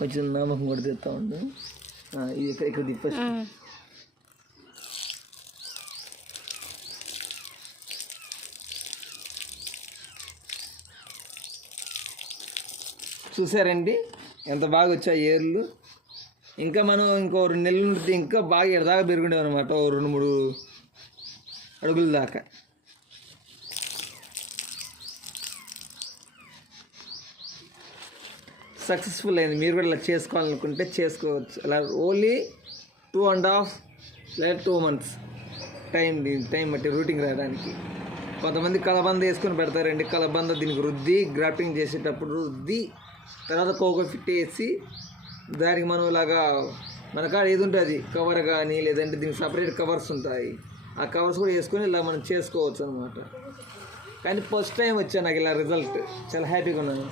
కొంచెం నమ్మకం కూడా తెస్తా ఉంది. ఇది ఇక్కడ తిప్పేసి చూసారండి ఎంత బాగా వచ్చాయి ఏర్లు. ఇంకా మనం ఇంకో 2 నెలలు ఉంటే ఇంకా బాగా ఎడదాకా పెరుగుండేవి అనమాట, 2-3 అడుగుల దాకా. సక్సెస్ఫుల్ అయింది. మీరు కూడా ఇలా చేసుకోవాలనుకుంటే చేసుకోవచ్చు. అలా ఓన్లీ 2.5 లేదా 2 months టైం బట్టి రూటింగ్ రావడానికి. కొంతమంది కలబంద వేసుకొని పెడతారండి. కలబంద దీనికి రుద్ది గ్రాఫ్టింగ్ చేసేటప్పుడు రుద్ది తర్వాత కోకో ఫిట్ వేసి దానికి మనం ఇలాగా మన కాడ ఏది ఉంటుంది కవర్ కానీ లేదంటే దీనికి సపరేట్ కవర్స్ ఉంటాయి, ఆ కవర్స్ కూడా వేసుకొని ఇలా మనం చేసుకోవచ్చు అనమాట. కానీ ఫస్ట్ టైం వచ్చా నాకు ఇలా రిజల్ట్ చాలా హ్యాపీగా ఉన్నాను.